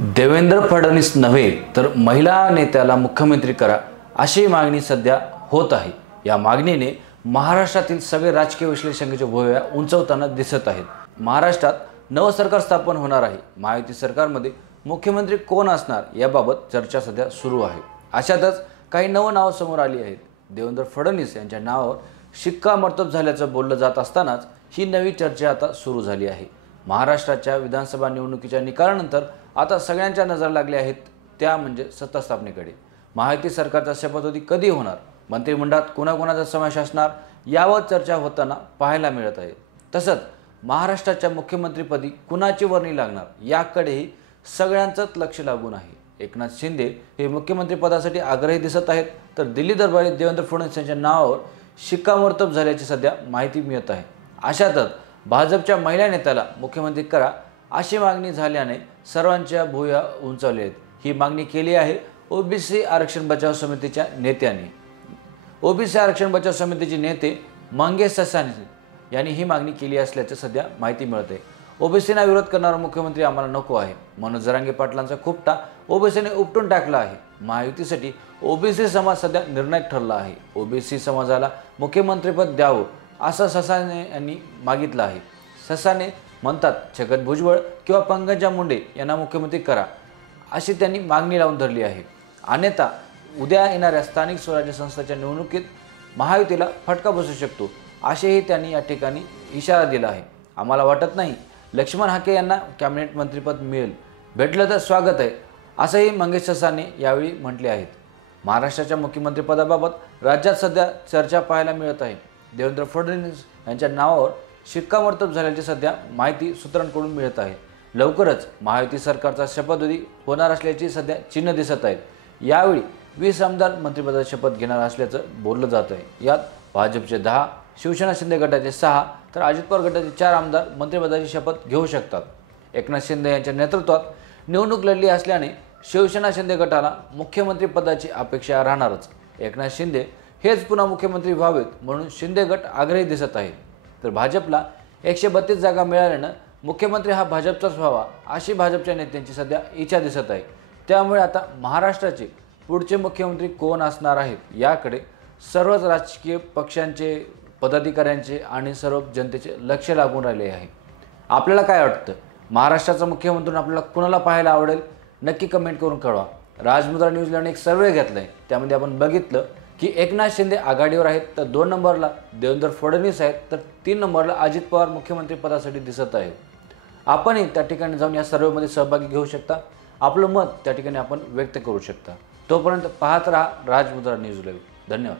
देवेंद्र फडणवीस नव्हे तर महिला नेत्याला मुख्यमंत्री करा अशी मागणी सध्या होत आहे। या मागणीने महाराष्ट्रातील सगळे राजकीय विश्लेषकांच्या भुवया उंचावताना दिसत आहेत। महाराष्ट्रात नवं सरकार स्थापन होणार आहे। महायुती सरकारमध्ये मुख्यमंत्री कोण असणार याबाबत चर्चा सध्या सुरू आहे। अशातच काही नवं नाव समोर आली आहेत। देवेंद्र फडणवीस यांच्या नावावर शिक्कामोर्तब झाल्याचं बोललं जात असतानाच ही नवी चर्चा आता सुरू झाली आहे। महाराष्ट्राच्या विधानसभा निवडणुकीच्या निकालानंतर आता सगळ्यांच्या नजर लागल्या आहेत त्या म्हणजे सत्ता स्थापनेकडे। महायुती सरकारचा शपथविधी कधी होणार, मंत्रिमंडळात कोणाकोणाचा समावेश असणार यावर चर्चा होताना पाहायला मिळत आहे। तसंच महाराष्ट्राच्या मुख्यमंत्रीपदी कुणाची वर्णी लागणार याकडेही सगळ्यांचंच लक्ष लागून आहे। एकनाथ शिंदे हे मुख्यमंत्रीपदासाठी आग्रही दिसत आहेत, तर दिल्ली दरबारी देवेंद्र फडणवीस यांच्या नावावर शिक्कामोर्तब झाल्याची सध्या माहिती मिळत आहे। अशातच भाजपच्या महिला नेत्याला मुख्यमंत्री करा अशी मागणी झाल्याने सर्वांच्या भुवया उंचावल्या आहेत। ही मागणी केली आहे ओबीसी आरक्षण बचाव समितीच्या नेत्यांनी। ओबीसी आरक्षण बचाव समितीचे नेते मंगेश ससाने यांनी ही मागणी केली असल्याचं सध्या माहिती मिळते। ओबीसीना विरोध करणारा मुख्यमंत्री आम्हाला नको आहे। मनोज जरांगे पाटलांचा खुपटा ओबीसीने उपटून टाकला आहे। महायुतीसाठी ओबीसी समाज सध्या निर्णायक ठरला आहे। ओबीसी समाजाला मुख्यमंत्रीपद द्यावं असं ससाने यांनी मागितलं आहे। ससाने म्हणतात छगन भुजबळ किंवा पंकजा मुंडे यांना मुख्यमंत्री करा अशी त्यांनी मागणी लावून धरली आहे। अन्यथा उद्या येणाऱ्या स्थानिक स्वराज्य संस्थांच्या निवडणुकीत महायुतीला फटका बसू शकतो असेही त्यांनी या ठिकाणी इशारा दिला आहे। आम्हाला वाटत नाही लक्ष्मण हाके यांना कॅबिनेट मंत्रिपद मिळेल, भेटलं तर स्वागत आहे असंही मंगेश ससाने यावेळी म्हटले आहेत। महाराष्ट्राच्या मुख्यमंत्रीपदाबाबत राज्यात सध्या चर्चा पाहायला मिळत आहे। देवेंद्र फडणवीस यांच्या नावावर शिक्कामोर्तब झाल्याची सध्या माहिती सूत्रांकडून मिळत आहे। लवकरच महायुती सरकारचा शपथविधी होणार असल्याची सध्या चिन्ह दिसत आहेत। यावेळी 20 आमदार मंत्रिपदाची शपथ घेणार असल्याचं बोललं जात आहे। यात भाजपचे 10, शिवसेना शिंदे गटाचे 6 तर अजित पवार गटाचे 4 आमदार मंत्रिपदाची शपथ घेऊ शकतात। एकनाथ शिंदे यांच्या नेतृत्वात निवडणूक लढली असल्याने शिवसेना शिंदे गटाला मुख्यमंत्रीपदाची अपेक्षा राहणारच। एकनाथ शिंदे हेच पुन्हा मुख्यमंत्री व्हावेत म्हणून शिंदे गट आग्रही दिसत आहे। तर भाजपला 132 जागा मिळाल्यानं मुख्यमंत्री हा भाजपचाच व्हावा अशी भाजपच्या नेत्यांची सध्या इच्छा दिसत आहे। त्यामुळे आता महाराष्ट्राचे पुढचे मुख्यमंत्री कोण असणार आहेत याकडे सर्वच राजकीय पक्षांचे, पदाधिकाऱ्यांचे आणि सर्व जनतेचे लक्ष लागून राहिले आहे। आपल्याला काय वाटतं, महाराष्ट्राचा मुख्यमंत्री आपल्याला कुणाला पाहायला आवडेल नक्की कमेंट करून कळवा। राजमुद्रा न्यूजलँड एक सर्वे घेतलाय, त्यामध्ये आपण बघितलं की एकनाथ शिंदे आघाडीवर आहेत, तर 2 नंबरला देवेंद्र फडणवीस आहेत, तर 3 नंबरला अजित पवार मुख्यमंत्री पदासाठी दिसत आहेत। आपणही त्या ठिकाणी जाऊन या सर्वेमध्ये सहभागी घेऊ शकता, आपलं मत त्या ठिकाणी आपण व्यक्त करू शकता। तोपर्यंत पाहत राहा राजमुद्रा न्यूज लाईव्ह। धन्यवाद।